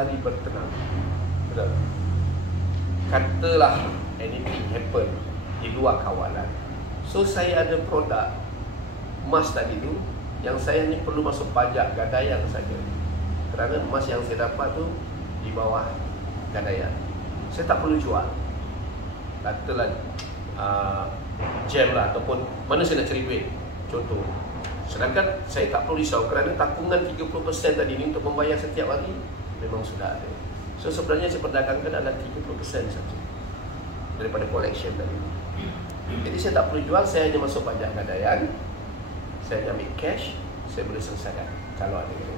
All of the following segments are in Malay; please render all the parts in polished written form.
hari bertenang. Betul. Katalah anything happen di luar kawalan. So saya ada produk emas tadi tu yang saya ni perlu masuk pajak gadaian saja. Kerana emas yang saya dapat tu di bawah gadaian. Saya tak perlu jual. Katalah jam lah ataupun mana saya nak cari duit. Contoh. Sedangkan saya tak perlu risau kerana tanggungan 30% tadi ni untuk membayar setiap hari memang sudah ada. So sebenarnya saya perdagangkan adalah 30% saja daripada collection tadi. Jadi saya tak perlu jual, saya hanya masuk pajak gadaian, saya ambil cash, saya boleh selesaikan kalau ada gitu.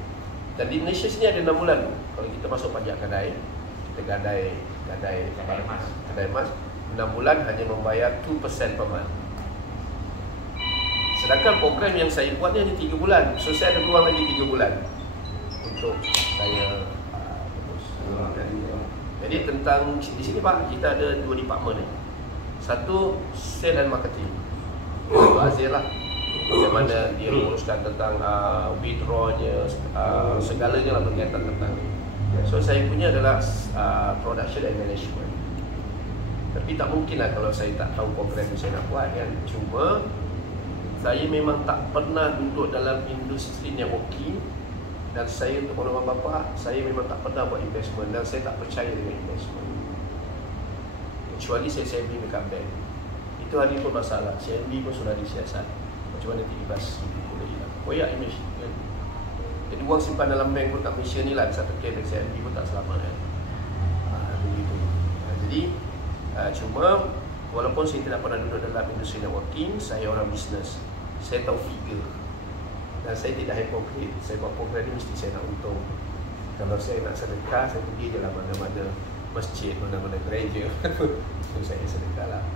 Dan di Malaysia sini ada 6 bulan. Kalau kita masuk pajak gadai, kita gadai emas 6 bulan hanya membayar 2% per month. Sedangkan program yang saya buat ni hanya 3 bulan. So saya ada peluang lagi 3 bulan untuk saya Jadi tentang di sini Pak, kita ada 2 department ni. Satu, sale and marketing. Itu Azil lah. Bagaimana dia menguruskan tentang withdrawnya, segalanya lah berkaitan tentang ni. So saya punya adalah production and management. Tapi tak mungkin lah kalau saya tak tahu program yang saya nak buat kan. Cuma saya memang tak pernah duduk dalam industri networking. Dan saya untuk pengalaman bapa, saya memang tak pernah buat investment dan saya tak percaya dengan investment. Kecuali saya saving dekat bank. Itu hari pun masalah. CNB pun sudah disiasat. Macam mana 13 boleh hilang. Koyak image kan. Jadi wang simpan dalam bank pun kat Malaysia ni lah, satu kes dari CNB pun tak selamat kan. Begitu. Jadi cuma walaupun saya tidak pernah duduk dalam industri networking, saya orang bisnes. Saya tahu figure. Dan saya tidak hipokrit. Saya buat program ni mesti saya nak untung. Kalau saya nak sedekah, saya pergi je lah mana-mana masjid, mana-mana gereja. So saya sedekah lah.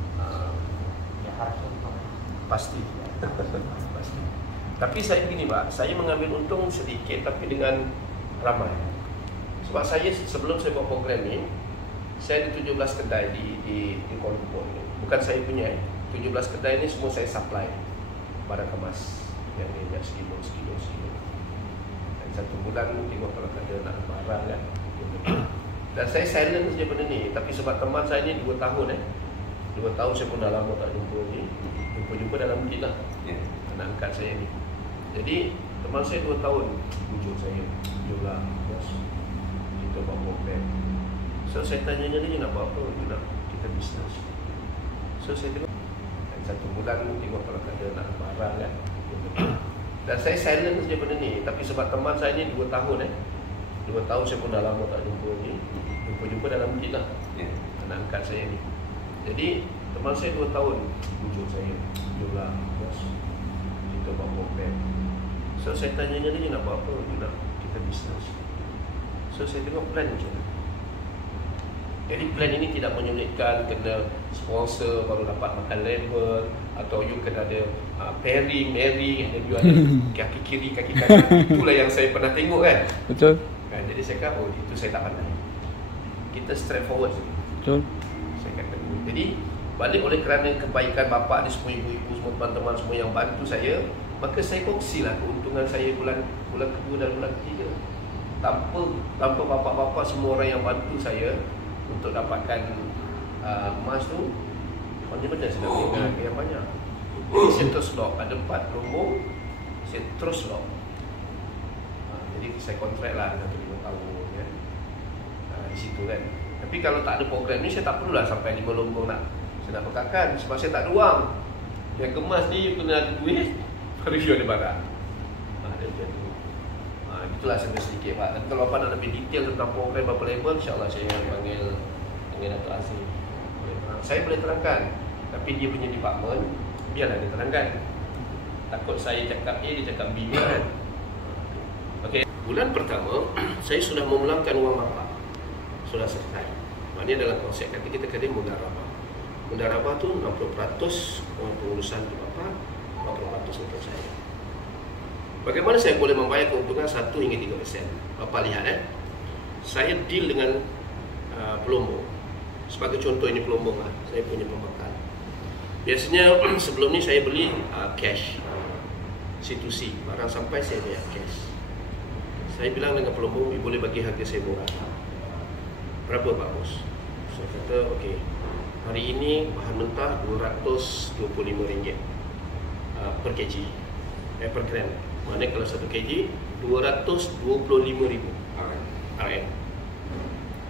Ya harus untung. Pasti. Pasti. Tapi saya begini Pak, saya mengambil untung sedikit tapi dengan ramai. Sebab saya sebelum saya buat program ni, saya ada 17 kedai di Kuala Lumpur ni. Bukan saya punya 17 kedai ni semua saya supply barang kemas yang dia sekilo. Dan satu bulan tengok kalau ada nak barang kan. Dan saya silent saja benda ni. Tapi sebab teman saya ni 2 tahun 2 tahun saya pun dah lama tak jumpa ni. Jumpa dalam masjid lah anak angkat saya ni. Jadi teman saya 2 tahun bujuk saya, jumlah bos kita buat program. So saya tanya dia nak buat apa? Dia nak kita bisnes. So saya tengok satu bulan tengok kalau ada nak barang kan. Dan saya silent saja benda ni. Tapi sebab teman saya ni 2 tahun 2 tahun saya pun dah lama tak jumpa ni. Jumpa dalam masjid lah anak angkat saya ni. Jadi teman saya 2 tahun bujuk saya, jumlah bos kita buat program. So saya tanya dia nak buat apa? Dia nak kita bisnes. So saya tengok plan macam mana. Jadi plan ini tidak menyulitkan kena sponsor baru dapat makan label, atau you kena ada pairing, marrying, and you ada kaki kiri, kaki kanan. Itulah yang saya pernah tengok kan. Betul. Jadi saya kata, oh itu saya tak pandai. Kita straightforward. Betul. Saya kata. Jadi balik oleh kerana kebaikan bapa ni, semua ibu-ibu, semua teman-teman semua yang bantu saya, maka saya kongsilah keuntungan saya bulan kedua dan bulan ketiga. Tanpa bapa-bapa semua orang yang bantu saya untuk dapatkan emas tu, benar-benar saya dah berikan harga yang banyak. Jadi saya terus lock, ada 4 rombong, saya terus lock. Jadi saya kontrak lah dengan 5 tahun kan. Di situ kan. Tapi kalau tak ada program ni, saya tak perlulah sampai 5 rombong saya nak bekakan, sebab saya tak ada wang. Yang kemas ni kena ada duit, baru you ada barang. Ada macam tu. Itulah sampai sedikit Pak. Dan kalau Bapak nak lebih detail tentang program berapa level, insyaAllah saya panggil Dato' Aziz. Saya boleh terangkan, tapi dia punya department, biarlah dia terangkan. Takut saya cakap A, dia cakap B kan. Okey. Bulan pertama, saya sudah memulangkan wang Bapak. Sudah selesai. Maknanya dalam konsep kata kita kena mudarabah. Mudarabah tu 60% pengurusan untuk Bapak, 40% untuk saya. Bagaimana saya boleh membayar keuntungan 1 hingga 3%? Bapak lihat saya deal dengan pelombong. Sebagai contoh ini pelombong lah, saya punya pembekal. Biasanya sebelum ni saya beli cash, C2C, barang sampai saya bayar cash. Saya bilang dengan pelombong, boleh bagi harga saya murah. Berapa Pak Bos? Saya kata, okey, hari ini bahan mentah RM225 per kg, per gram. Maknanya kalau 1 kg RM225,000 RM.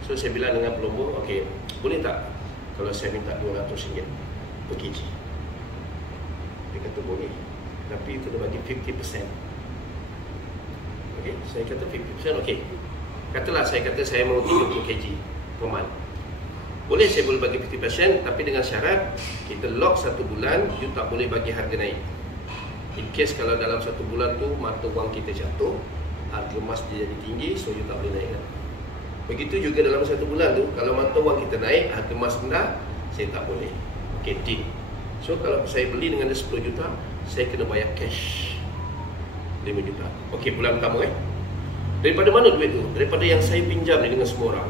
So saya bilang dengan pelombong, okey, boleh tak kalau saya minta RM200 per kg? Dia kata boleh, tapi itu dah bagi 50%. Okey, saya kata 50%, okey. Katalah saya kata saya mau 30 kg per month. Boleh, saya boleh bagi 50%, tapi dengan syarat kita lock 1 bulan, you tak boleh bagi harga naik. In case kalau dalam 1 bulan tu mata wang kita jatuh, harga emas dia jadi tinggi, so you tak boleh naikkan. Begitu juga dalam 1 bulan tu, kalau mata wang kita naik, harga emas rendah, saya tak boleh. Okey, deal. So kalau saya beli dengan 10 juta, saya kena bayar cash 5 juta. Okey, bulan pertama Daripada mana duit tu? Daripada yang saya pinjam ni dengan semua orang.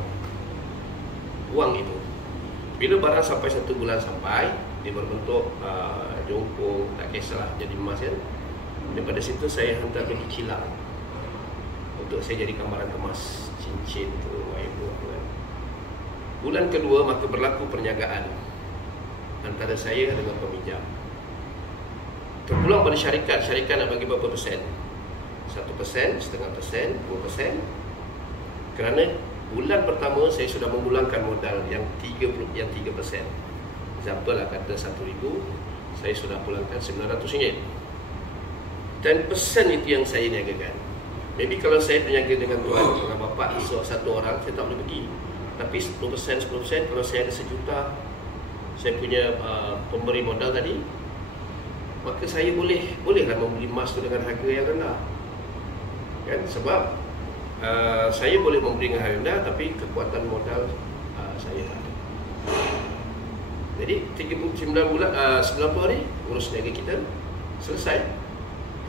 Wang itu. Bila barang sampai 1 bulan sampai, dia berbentuk jongkong, tak kisahlah, jadi emas kan. Daripada situ saya hantar pergi kilang untuk saya jadikan barang kemas, cincin tu, whatever kan. Bulan kedua maka berlaku perniagaan antara saya dengan peminjam. Terpulang pada syarikat, syarikat nak bagi berapa persen? 1%, 0.5%, 2%. Kerana bulan pertama saya sudah memulangkan modal yang 3%. Example lah, kata 1,000, saya sudah pulangkan RM900. 10% itu yang saya niagakan. Maybe kalau saya berniaga dengan tuan, dengan bapak, satu orang, saya tak boleh pergi. Tapi 10%, kalau saya ada 1 juta, saya punya pemberi modal tadi, maka saya bolehlah membeli emas tu dengan harga yang rendah. Kan? Sebab saya boleh membeli dengan harga rendah, tapi kekuatan modal saya ada. Jadi 39 bulan, 90 hari urus niaga kita selesai.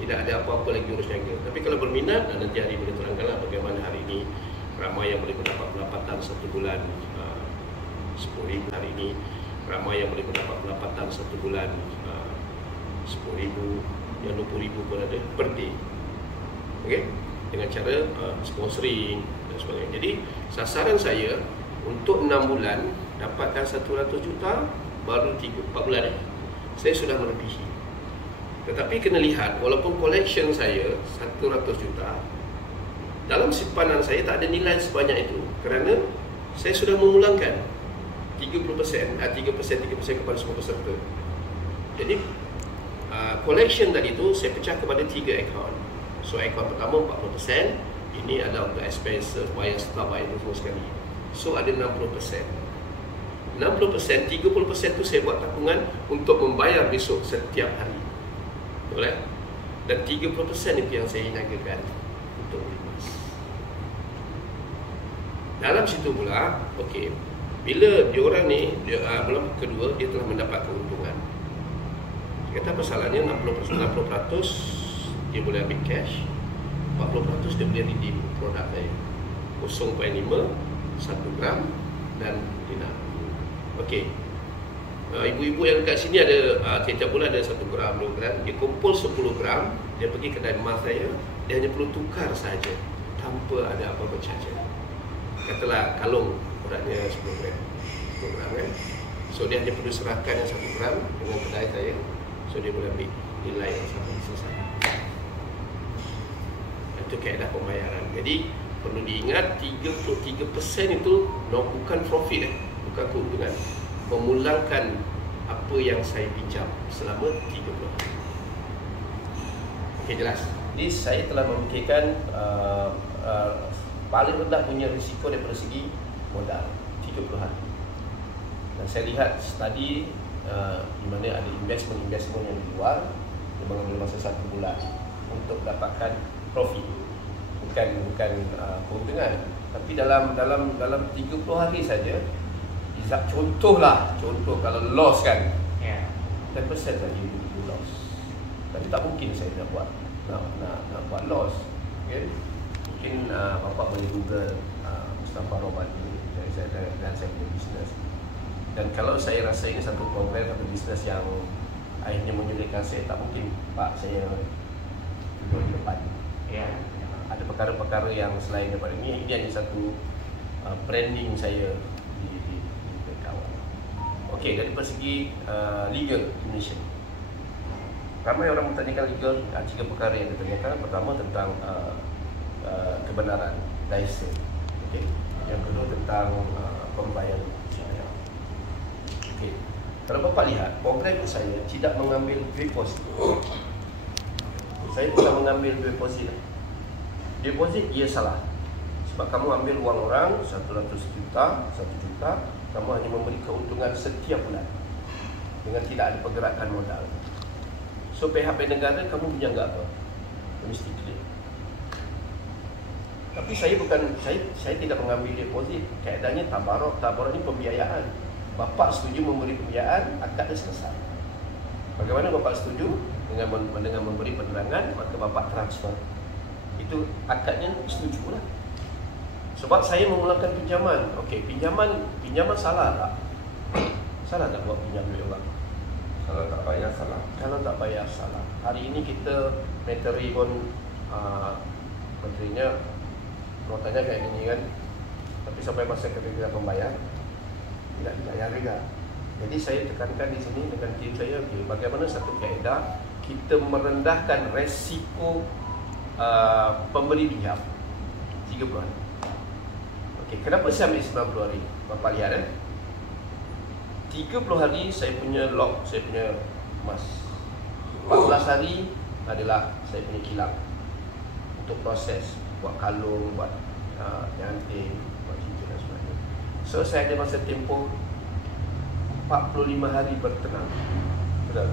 Tidak ada apa-apa lagi urus niaga. Tapi kalau berminat, nanti hari boleh terangkanlah bagaimana hari ini ramai yang boleh mendapat pendapatan 1 bulan 10,000 hari ini. Ramai yang boleh mendapat pendapatan 1 bulan 10,000, yang 20,000 pun ada per day. Okey, dengan cara sponsoring dan sebagainya. Jadi sasaran saya untuk 6 bulan dapatkan 100 juta, baru 4 bulan saya sudah melebihi. Tetapi kena lihat, walaupun collection saya 100 juta, dalam simpanan saya tak ada nilai sebanyak itu, kerana saya sudah memulangkan 3% kepada semua peserta. Jadi collection tadi tu saya pecah kepada 3 akaun. So akaun pertama 40%, ini adalah untuk expenses, bayar staff, bayar itu semua sekali. So ada 60%. 60%, 30% tu saya buat tabungan untuk membayar besok setiap hari. Betul tak? Dan 30% itu yang saya niagakan untuk beli emas. Dalam situ pula, okey, bila diorang ni, bulan kedua dia telah mendapat keuntungan. Dia kata masalahnya 60% dia boleh ambil cash, 40% dia boleh redeem produk saya 0.5, 1 gram dan dinar. Okey, ibu-ibu yang dekat sini ada setiap bulan ada 1 gram, 2 gram. Dia kumpul 10 gram, dia pergi kedai emas saya, dia hanya perlu tukar saja tanpa ada apa-apa charge. Katalah kalung beratnya 10 gram, 10 gram kan. So dia hanya perlu serahkan yang 1 gram dengan kedai saya, so dia boleh ambil nilai yang sama, selesai. Itu kaedah pembayaran. Jadi perlu diingat 33% itu bukan profit, bukan keuntungan, memulangkan apa yang saya pinjam selama 30 hari. Okey, jelas. Jadi saya telah memikirkan paling rendah punya risiko daripada segi modal 30 hari. Dan saya lihat studi di mana ada investment yang di luar yang mengambil masa 1 bulan untuk dapatkan profit, bukan keuntungan. Tapi dalam 30 hari saja, contoh kalau loss kan, 10% saja you loss. Tapi tak mungkin saya nak buat loss. Okay? Mungkin bapak boleh Google Mustafa Robani dan saya punya bisnes. Dan kalau saya rasa ini satu program, satu bisnes yang akhirnya menyulitkan saya, tak mungkin Pak saya duduk di depan. Ada perkara-perkara yang selain daripada ini hanya satu branding saya di kawan. Okey, dari segi legal Indonesia, ramai orang bertanyakan legal. Tiga perkara yang ditanyakan. Pertama tentang kebenaran license. Okey. Yang kedua tentang pembayaran. Okey. Kalau Bapak lihat, program saya tidak mengambil deposit. Saya tidak mengambil deposit. Deposit ia salah. Sebab kamu ambil uang orang 100 juta, 1 juta, kamu hanya memberi keuntungan setiap bulan dengan tidak ada pergerakan modal. So pihak negara kamu punya enggak apa? Mesti clear. Tapi saya tidak mengambil deposit. Kaedahnya tabarok ni pembiayaan. Bapak setuju memberi pembiayaan, akad dah selesai. Bagaimana Bapak setuju dengan memberi penerangan, maka Bapak transfer. Itu akadnya setujulah. Sebab saya memulangkan pinjaman. Okey, pinjaman salah tak? Salah tak buat pinjam duit orang? Kalau tak bayar salah. Kalau tak bayar salah. Hari ini kita materi pun menterinya notanya kayak gini kan. Tapi sampai masa kita membayar, tidak dibayar juga. Jadi saya tekankan di sini dengan tim saya, okay, bagaimana satu kaedah kita merendahkan resiko pemberi pinjam 30 hari. Okey, kenapa saya ambil 90 hari? Bapak lihat 30 hari saya punya lock, saya punya emas. 14 hari adalah saya punya kilang untuk proses, buat kalung, buat nyanting, buat cincin dan sebagainya. So saya ada masa tempoh 45 hari bertenang. Betul?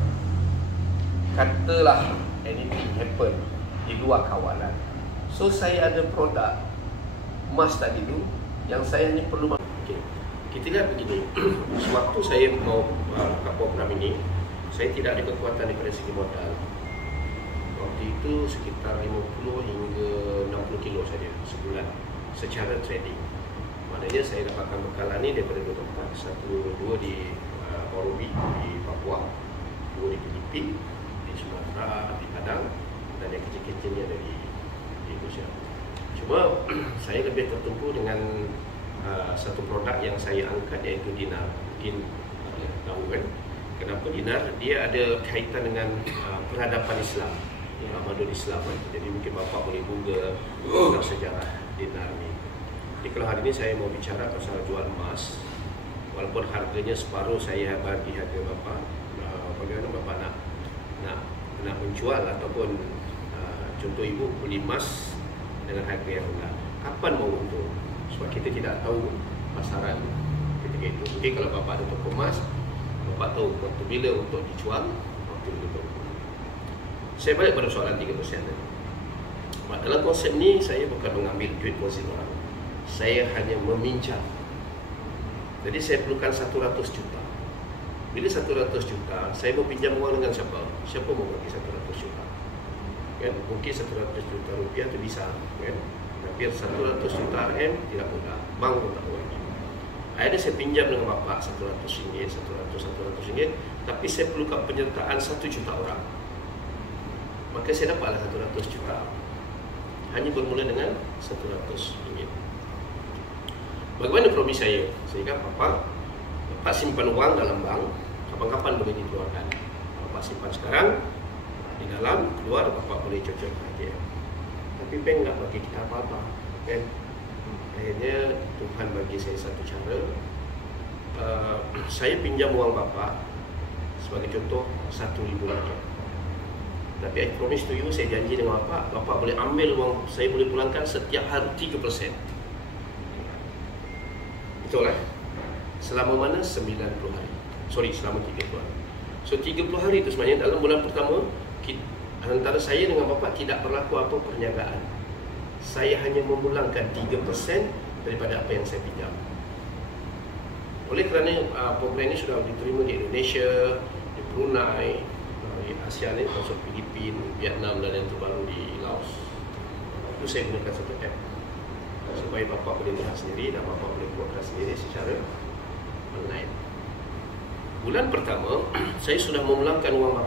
Katalah anything happen di luar kawalan. So saya ada produk emas tadi tu yang saya hanya perlu. Okay. Kita lihat begini. Sewaktu saya mau buka program ini, saya tidak ada kekuatan daripada segi modal. Waktu itu sekitar 50 hingga 60 kilo saja sebulan secara trading. Maknanya saya dapatkan bekalan ni daripada dua tempat. Dua di Orobi di Papua, dua di Filipina, di Sumatera, di Padang, dan yang kecil-kecilnya dari Indonesia. Cuma saya lebih tertumpu dengan satu produk yang saya angkat, iaitu dinar. Mungkin tahu kan kenapa dinar? Dia ada kaitan dengan peradaban Islam, Ramadan Islam kan? Jadi mungkin Bapak boleh google tentang sejarah dinar ni. Jadi kalau hari ini saya mau bicara pasal jual emas, walaupun harganya separuh saya bagi harga Bapak, bagaimana Bapak nak menjual ataupun contoh ibu beli emas dengan harga yang rendah, kapan mau untung? Sebab kita tidak tahu pasaran ketika itu. Mungkin kalau Bapak ada toko emas, Bapak tahu waktu bila untuk dijual, waktu itu. Saya balik pada soalan 3% tadi. Dalam konsep ni saya bukan mengambil duit deposit orang. Saya hanya meminjam. Jadi saya perlukan 100 juta. Bila 100 juta, saya mau pinjam uang dengan siapa? Siapa mau bagi 100 juta? Kan? Mungkin 100 juta rupiah itu bisa, kan? Tapi 100 juta RM tidak mudah. Bank pun tak bagi. Ada saya pinjam dengan Bapak 100 ringgit, 100 ringgit, tapi saya perlukan penyertaan 1 juta orang. Maka saya dapatlah 100 juta. Hanya bermula dengan 100 ringgit. Bagaimana promis saya? Saya kata, Bapak simpan uang dalam bank, kapan-kapan boleh dikeluarkan. Bapak simpan sekarang di dalam, keluar Bapak boleh cocok ATM. Tapi bank tak bagi kita apa-apa, kan? Akhirnya Tuhan bagi saya satu cara. Saya pinjam uang Bapak, sebagai contoh 1,000 ringgit. Tapi I promise to you, saya janji dengan Bapak boleh ambil uang, saya boleh pulangkan setiap hari 3%. Betul lah. Selama mana? 90 hari. Selama 30 hari. So 30 hari itu sebenarnya dalam bulan pertama, antara saya dengan Bapak tidak berlaku apa perniagaan. Saya hanya memulangkan 3% daripada apa yang saya pinjam. Oleh kerana program ini sudah diterima di Indonesia, di Brunei, di Asia ni, termasuk Filipina, Vietnam dan yang terbaru di Laos. Itu saya gunakan satu app supaya Bapak boleh lihat sendiri dan Bapak boleh buatkan sendiri secara online. Bulan pertama, saya sudah memulangkan uang Bapak